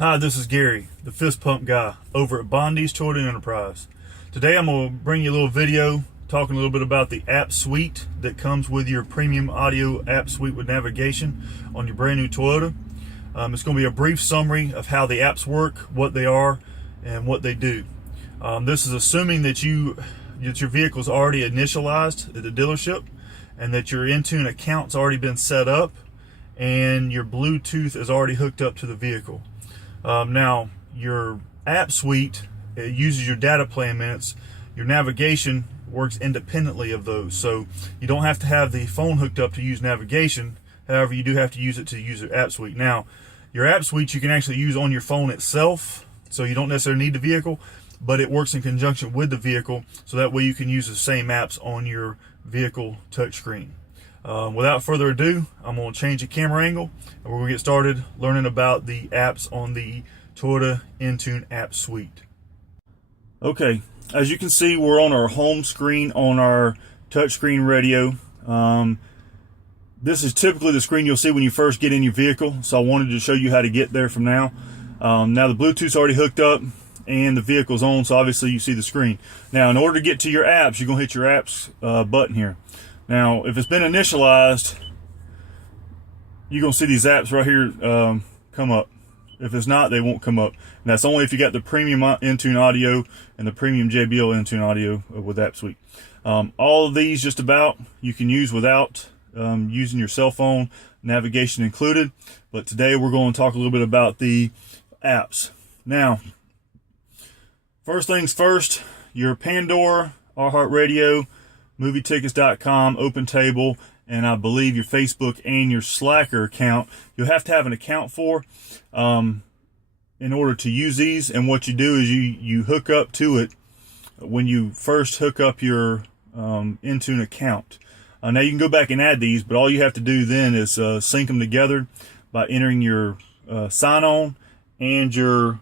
Hi, this is Gary, the fist pump guy over at Bondi's Toyota Enterprise. Today I'm going to bring you a little video talking a little bit about the app suite that comes with your premium audio app suite with navigation on your brand new Toyota. It's going to be a brief summary of how the apps work, what they are, and what they do. This is assuming that your vehicle is already initialized at the dealership and that your Entune account's already been set up and your Bluetooth is already hooked up to the vehicle. Now, your app suite uses your data plan minutes. Your navigation works independently of those. So you don't have to have the phone hooked up to use navigation. However, you do have to use it to use your app suite. Now, your app suite you can actually use on your phone itself. So you don't necessarily need the vehicle, but it works in conjunction with the vehicle. So that way you can use the same apps on your vehicle touchscreen. Without further ado, I'm going to change the camera angle and we're going to get started learning about the apps on the Toyota Entune app suite. Okay, as you can see, we're on our home screen on our touchscreen radio. This is typically the screen you'll see when you first get in your vehicle, so I wanted to show you how to get there from now. Now the Bluetooth's already hooked up and the vehicle's on, so obviously you see the screen. Now in order to get to your apps, you're going to hit your apps button here. Now, if it's been initialized, you're going to see these apps right here come up. If it's not, they won't come up. And that's only if you got the premium Entune audio and the premium JBL Entune audio with App Suite. All of these just about you can use without using your cell phone, navigation included. But today we're going to talk a little bit about the apps. Now, first things first, your Pandora Iheartradio, movietickets.com, OpenTable, and I believe your Facebook and your Slacker account. You'll have to have an account for in order to use these. And what you do is you hook up to it when you first hook up your Entune account. Now you can go back and add these, but all you have to do then is sync them together by entering your sign-on and your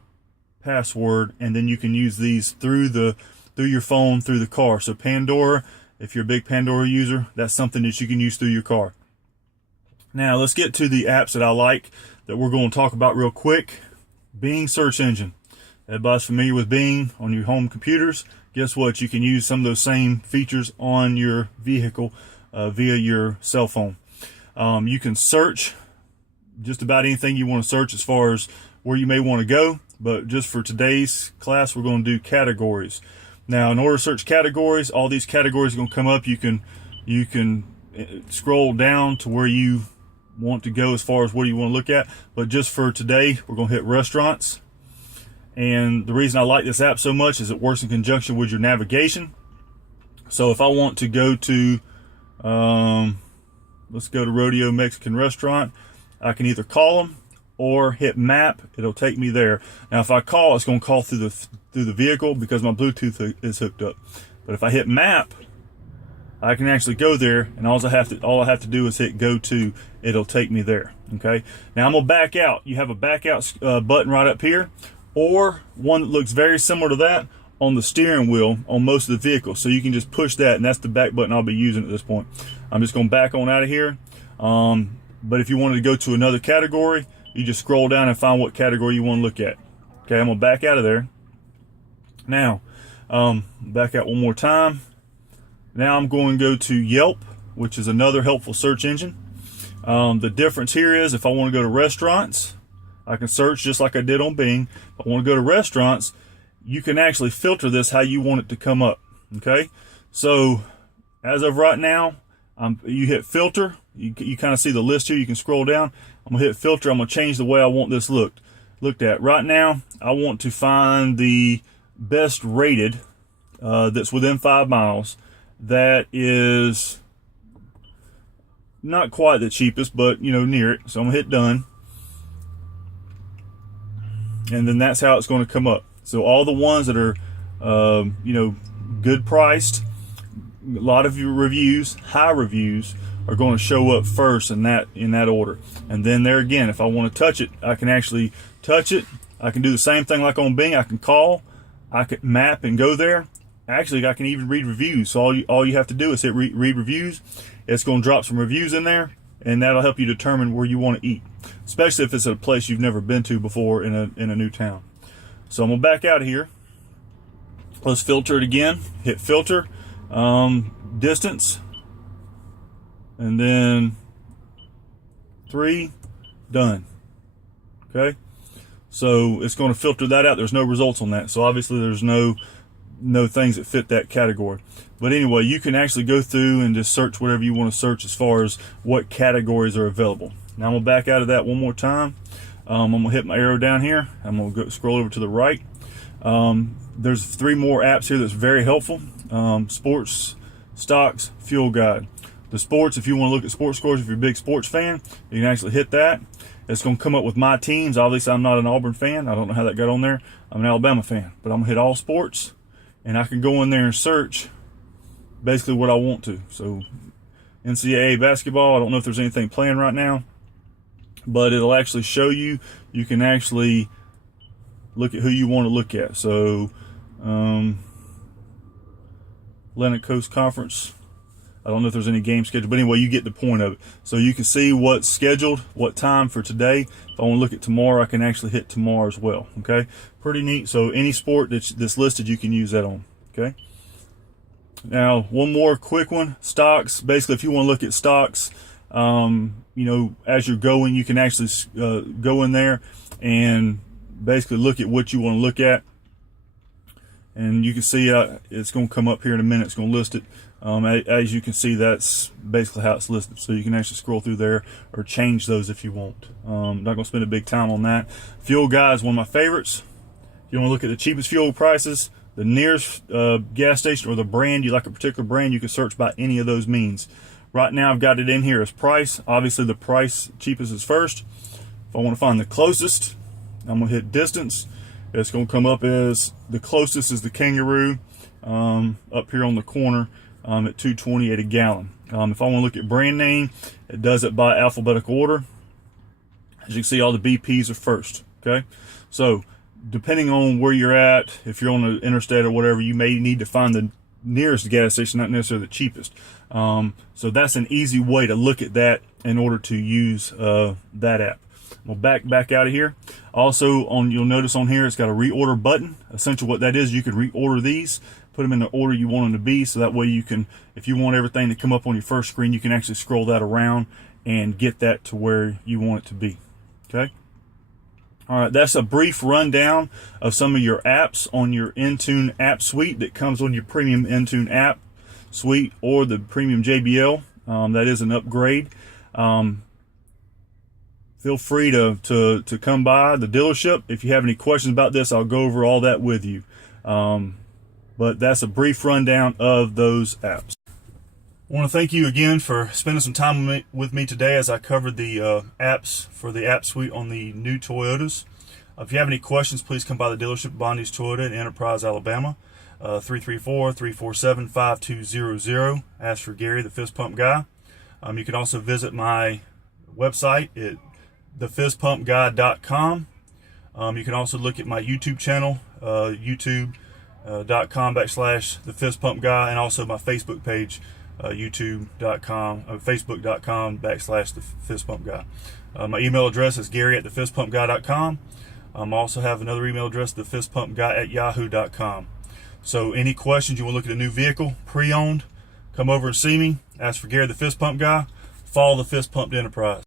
password, and then you can use these through your phone, through the car. So Pandora, if you're a big Pandora user, that's something that you can use through your car. Now, let's get to the apps that I like that we're going to talk about real quick. Bing search engine. Everybody's familiar with Bing on your home computers. Guess what? You can use some of those same features on your vehicle via your cell phone. You can search just about anything you want to search as far as where you may want to go. But just for today's class, we're going to do categories. Now, in order to search categories, all these categories are going to come up. You can scroll down to where you want to go as far as what you want to look at. But just for today, we're going to hit restaurants. And the reason I like this app so much is it works in conjunction with your navigation. So if I want to go to, let's go to Rodeo Mexican Restaurant, I can either call them or hit map. It'll take me there. Now if I call, it's going to call through the vehicle because my Bluetooth is hooked up. But if I hit map, I can actually go there, and all I have to do is hit go to. It'll take me there. Okay, now I'm gonna back out. You have a back out button right up here, or one that looks very similar to that on the steering wheel on most of the vehicles. So you can just push that, and that's the back button I'll be using at this point. I'm just gonna back on out of here. But if you wanted to go to another category, you just scroll down and find what category you want to look at. Okay, I'm gonna back out of there. Now, back out one more time. Now I'm going to go to Yelp, which is another helpful search engine. The difference here is if I want to go to restaurants, I can search just like I did on Bing. If I want to go to restaurants, you can actually filter this how you want it to come up. Okay, so as of right now, you hit filter. You kind of see the list here. You can scroll down. I'm going to hit filter. I'm going to change the way I want this looked at. Right now, I want to find the best rated that's within 5 miles. That is not quite the cheapest, but near it. So I'm gonna hit done, and then that's how it's going to come up. So all the ones that are good priced, a lot of your reviews, high reviews, are going to show up first in that order. And then there again, if I want to touch it, I can actually touch it. I can do the same thing like on Bing. I can call, I can map and go there. Actually, I can even read reviews. So all you have to do is hit read reviews. It's going to drop some reviews in there, and that'll help you determine where you want to eat, especially if it's a place you've never been to before in a new town. So I'm gonna back out of here. Let's filter it again. Hit filter, distance, and then 3, done. Okay, so it's going to filter that out. There's no results on that, so obviously there's no things that fit that category. But anyway, you can actually go through and just search whatever you want to search as far as what categories are available. Now I'm gonna back out of that one more time. I'm gonna hit my arrow down here. I'm gonna go scroll over to the right. There's 3 more apps here that's very helpful. Sports, stocks, fuel guide. The sports, if you want to look at sports scores, if you're a big sports fan, you can actually hit that. It's going to come up with my teams. Obviously, I'm not an Auburn fan. I don't know how that got on there. I'm an Alabama fan. But I'm going to hit all sports, and I can go in there and search basically what I want to. So NCAA basketball, I don't know if there's anything playing right now, but it'll actually show you. You can actually look at who you want to look at. So Atlantic Coast Conference, I don't know if there's any game scheduled, but anyway, you get the point of it. So you can see what's scheduled, what time for today. If I want to look at tomorrow, I can actually hit tomorrow as well. Okay, pretty neat. So any sport that's listed, you can use that on. Okay. Now, one more quick one, stocks. Basically, if you want to look at stocks, as you're going, you can actually go in there and basically look at what you want to look at. And you can see it's going to come up here in a minute. It's going to list it. As you can see, that's basically how it's listed. So you can actually scroll through there or change those if you want. Not going to spend a big time on that. Fuel guide is one of my favorites. If you want to look at the cheapest fuel prices, the nearest gas station, or the brand, you like a particular brand, you can search by any of those means. Right now, I've got it in here as price. Obviously, the price cheapest is first. If I want to find the closest, I'm going to hit distance. It's going to come up as the closest is the Kangaroo up here on the corner at $2.28 a gallon. If I want to look at brand name, it does it by alphabetical order. As you can see, all the BPs are first. Okay, so depending on where you're at, if you're on the interstate or whatever, you may need to find the nearest gas station, not necessarily the cheapest. So that's an easy way to look at that in order to use that app. We'll back out of here. Also, you'll notice on here it's got a reorder button. Essentially what that is, you can reorder these, put them in the order you want them to be, so that way you can, if you want everything to come up on your first screen, you can actually scroll that around and get that to where you want it to be. Okay? All right, that's a brief rundown of some of your apps on your Entune app suite that comes on your premium Entune app suite or the premium JBL. That is an upgrade. Feel free to come by the dealership. If you have any questions about this, I'll go over all that with you. But that's a brief rundown of those apps. I want to thank you again for spending some time with me today as I covered the apps for the app suite on the new Toyotas. If you have any questions, please come by the dealership, Bondi's Toyota in Enterprise, Alabama, 334-347-5200. Ask for Gary, the Fist Pump Guy. You can also visit my website at thefistpumpguy.com. You can also look at my YouTube channel, youtube.com/thefistpumpguy, and also my Facebook page, facebook.com/thefistpumpguy. My email address is gary@thefistpumpguy.com. I also have another email address, thefistpumpguy@yahoo.com. So any questions, you want to look at a new vehicle, pre-owned, come over and see me. Ask for Gary, the Fist Pump Guy. Follow the Fist Pumped Enterprise.